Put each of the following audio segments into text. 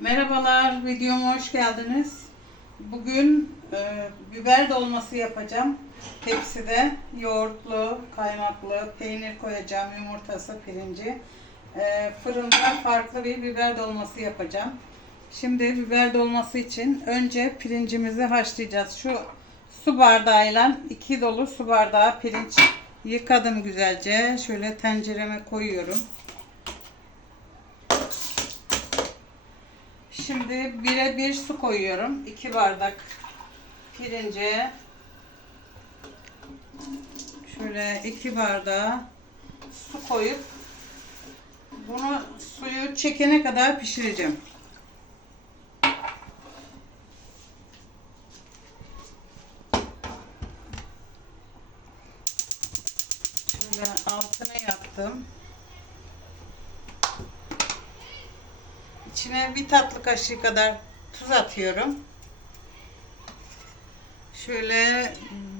Merhabalar, videoma hoş geldiniz. Bugün e, biber dolması yapacağım. Tepside yoğurtlu, kaymaklı, peynir koyacağım, yumurtası, pirinci. E, fırında farklı bir biber dolması yapacağım. Şimdi biber dolması için önce pirincimizi haşlayacağız. Şu su bardağıyla iki dolu su bardağı pirinç yıkadım güzelce. Şöyle tencereme koyuyorum. Şimdi bire bir su koyuyorum. 2 bardak pirince. Şöyle 2 bardağı su koyup bunu suyu çekene kadar pişireceğim. Şöyle altını yaptım. İçine bir tatlı kaşığı kadar tuz atıyorum. Şöyle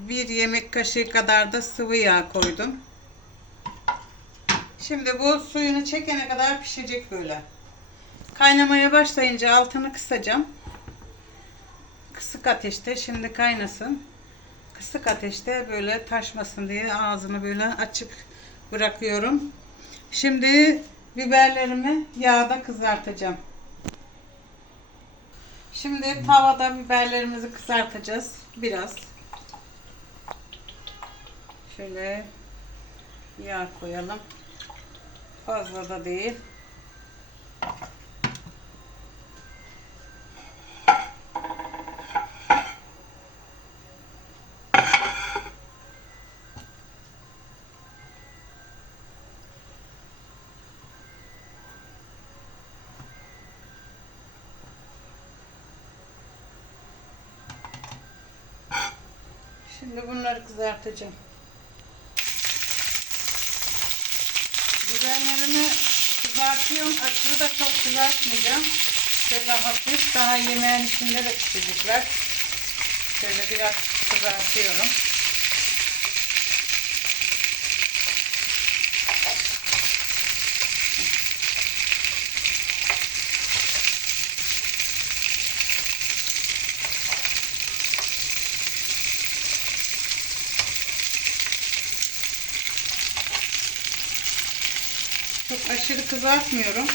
bir yemek kaşığı kadar da sıvı yağ koydum. Şimdi bu suyunu çekene kadar pişecek böyle. Kaynamaya başlayınca altını kısacağım. Kısık ateşte şimdi kaynasın. Kısık ateşte böyle taşmasın diye ağzını böyle açık bırakıyorum. Şimdi biberlerimi yağda kızartacağım. Şimdi tavada biberlerimizi kızartacağız biraz. Şöyle yağ koyalım. Fazla da değil. Şimdi bunları kızartacağım. Biberlerimi kızartıyorum. Aşırı da çok kızartmayacağım. Şöyle hafif daha yemeğin içinde de pişecekler. Şöyle biraz kızartıyorum. Çok aşırı kızartmıyorum.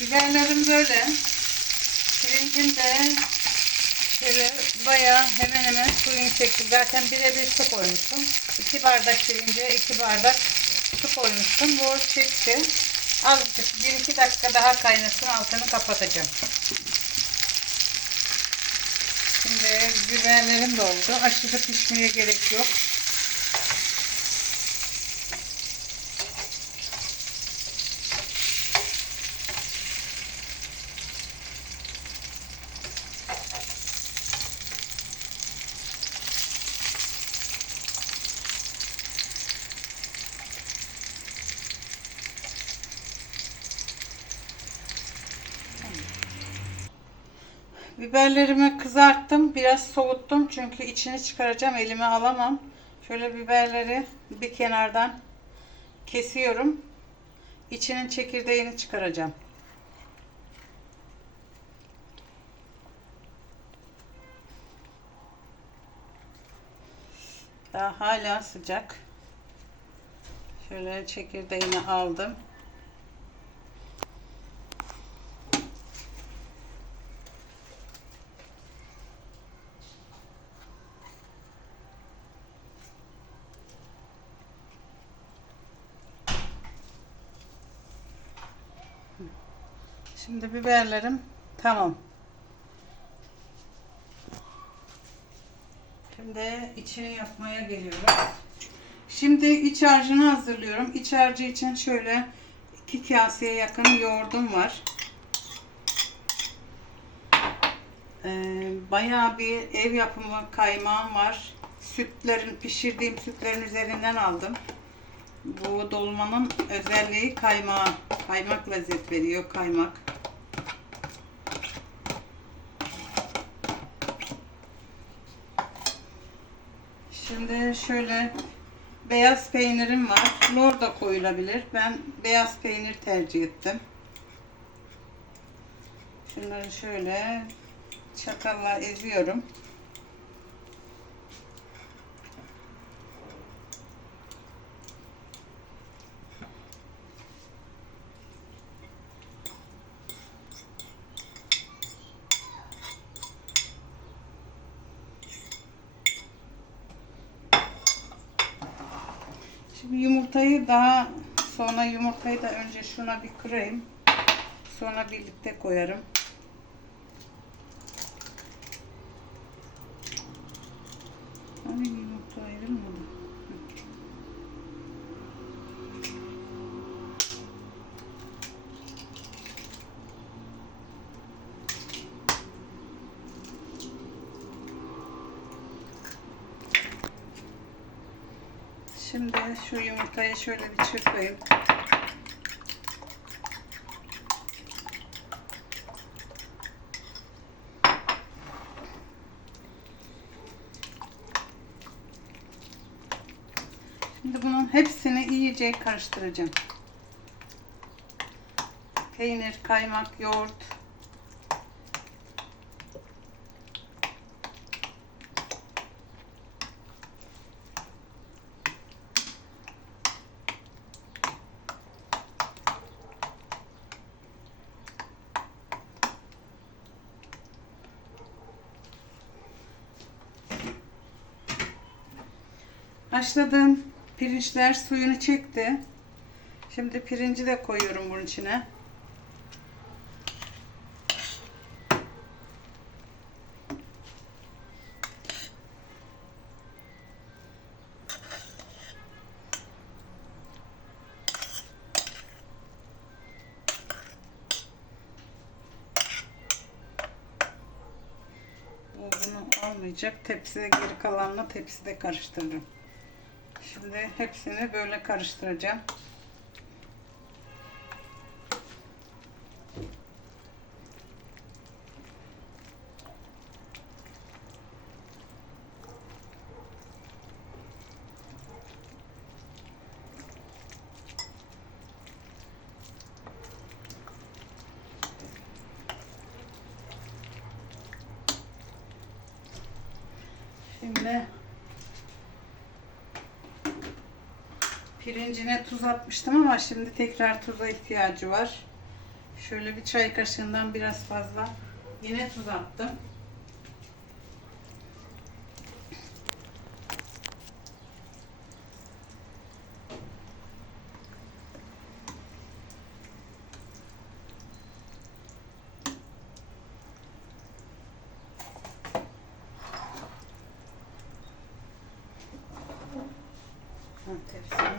Biberlerim böyle. Pirincim de Şöyle bayağı hemen hemen suyunu çekti. Zaten birebir su koymuştum. 2 bardak pirince 2 bardak su koymuştum. Bu çekti. Azıcık 1-2 dakika daha kaynasın altını kapatacağım. Şimdi biberlerim de oldu. Aşırı pişmeye gerek yok. Biberlerimi kızarttım. Biraz soğuttum. Çünkü içini çıkaracağım. Elime alamam. Şöyle biberleri bir kenardan kesiyorum. İçinin çekirdeğini çıkaracağım. Daha hala sıcak. Şöyle çekirdeğini aldım. Şimdi biberlerim tamam. Şimdi içini yapmaya geliyorum. Şimdi iç harcını hazırlıyorum. İç harcı için şöyle iki kaseye yakın yoğurdum var. Ee, bayağı bir ev yapımı kaymağım var. sütlerin pişirdiğim sütlerin üzerinden aldım. Bu dolmanın özelliği kaymağı. Kaymak lezzet veriyor kaymak. Şimdi şöyle beyaz peynirim var. Lor da koyulabilir. Ben beyaz peynir tercih ettim. Şunları şöyle çatalla eziyorum. Şimdi yumurtayı daha sonra yumurtayı da önce şuna bir kırayım. Sonra birlikte koyarım. Hani yumurta ayrılmadı. Şimdi şu yumurtayı şöyle bir çırpayım. Şimdi bunun hepsini iyice karıştıracağım. Peynir, kaymak, yoğurt. Haşladığım pirinçler suyunu çekti. Şimdi pirinci de koyuyorum bunun içine. Bu bunu almayacak. Tepside geri kalanla tepside karıştırırım. Şimdi hepsini böyle karıştıracağım. Şimdi Pirincine tuz atmıştım ama şimdi tekrar tuza ihtiyacı var. Şöyle bir çay kaşığından biraz fazla yine tuz attım.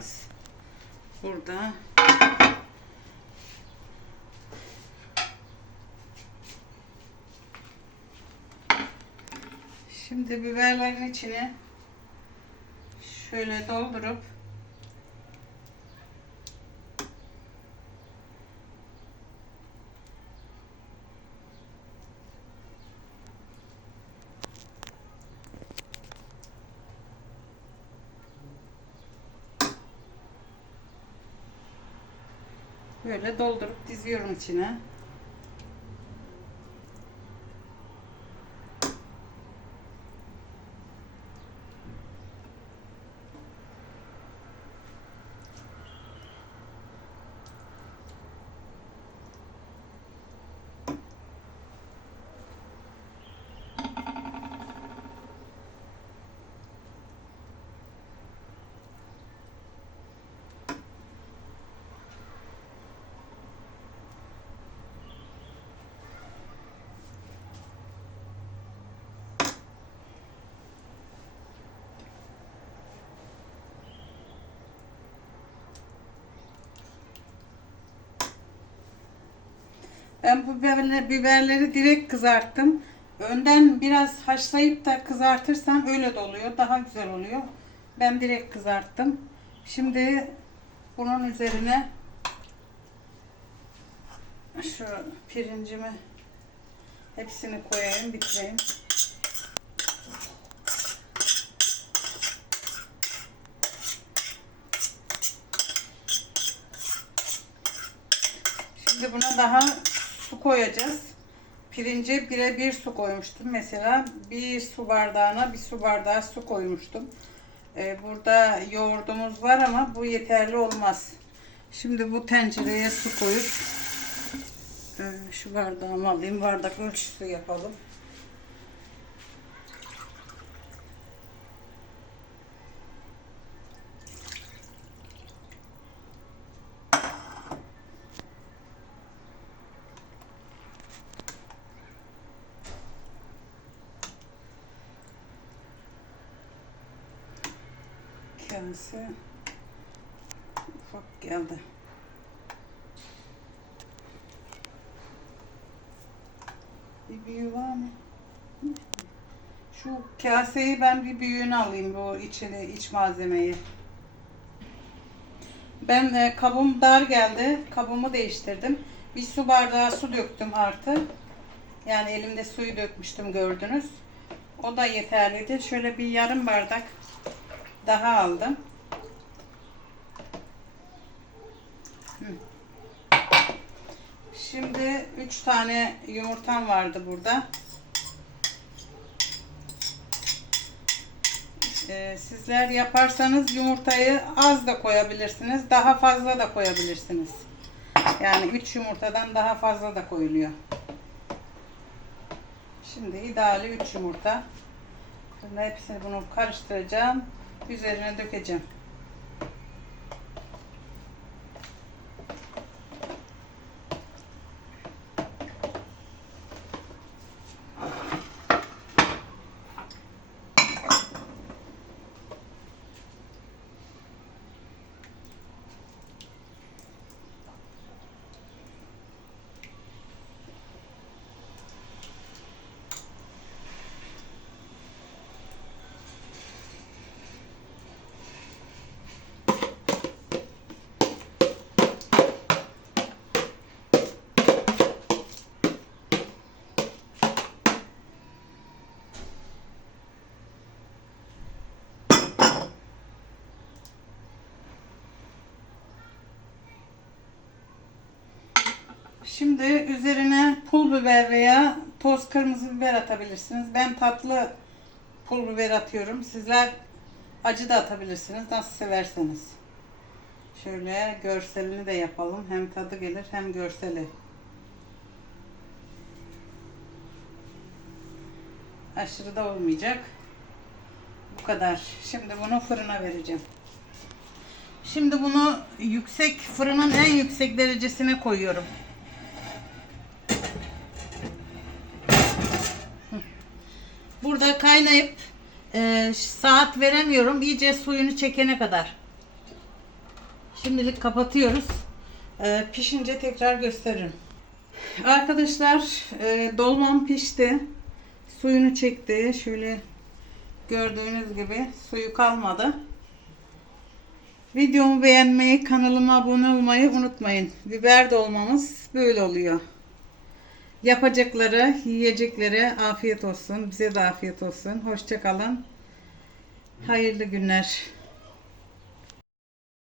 Tepsimiz burada. Şimdi biberlerin içine şöyle doldurup böyle doldurup diziyorum içine. Ben bu biberleri, biberleri direkt kızarttım. önden biraz haşlayıp da kızartırsam öyle de oluyor. Daha güzel oluyor. Ben direkt kızarttım. Şimdi bunun üzerine şu pirincimi hepsini koyayım, bitireyim. Şimdi buna daha koyacağız. Pirince bire bir su koymuştum. Mesela bir su bardağına bir su bardağı su koymuştum. Ee, burada yoğurdumuz var ama bu yeterli olmaz. Şimdi bu tencereye su koyup e, şu bardağımı alayım. Bardak ölçüsü yapalım. Kase ufak geldi. Bir büyüğü var mı? Şu kaseyi ben bir büyüğünü alayım bu içini iç malzemeyi. Ben e, kabım dar geldi. Kabımı değiştirdim. Bir su bardağı su döktüm artı. Yani elimde suyu dökmüştüm gördünüz. O da yeterliydi. Şöyle bir yarım bardak daha aldım. Şimdi 3 tane yumurtam vardı burada. Ee, sizler yaparsanız yumurtayı az da koyabilirsiniz. Daha fazla da koyabilirsiniz. Yani 3 yumurtadan daha fazla da koyuluyor. Şimdi ideali 3 yumurta. Şimdi hepsini bunu karıştıracağım. Üzerine dökeceğim. Şimdi üzerine pul biber veya toz kırmızı biber atabilirsiniz. Ben tatlı pul biber atıyorum. Sizler acı da atabilirsiniz. Nasıl severseniz. Şöyle görselini de yapalım. Hem tadı gelir hem görseli. Aşırı da olmayacak. Bu kadar. Şimdi bunu fırına vereceğim. Şimdi bunu yüksek fırının en yüksek derecesine koyuyorum. Burada kaynayıp e, saat veremiyorum. İyice suyunu çekene kadar. Şimdilik kapatıyoruz. E, pişince tekrar gösteririm. Arkadaşlar e, dolmam pişti. Suyunu çekti. Şöyle gördüğünüz gibi suyu kalmadı. Videomu beğenmeyi, kanalıma abone olmayı unutmayın. Biber dolmamız böyle oluyor. Yapacakları, yiyeceklere afiyet olsun. Bize de afiyet olsun. Hoşçakalın. Hayırlı günler.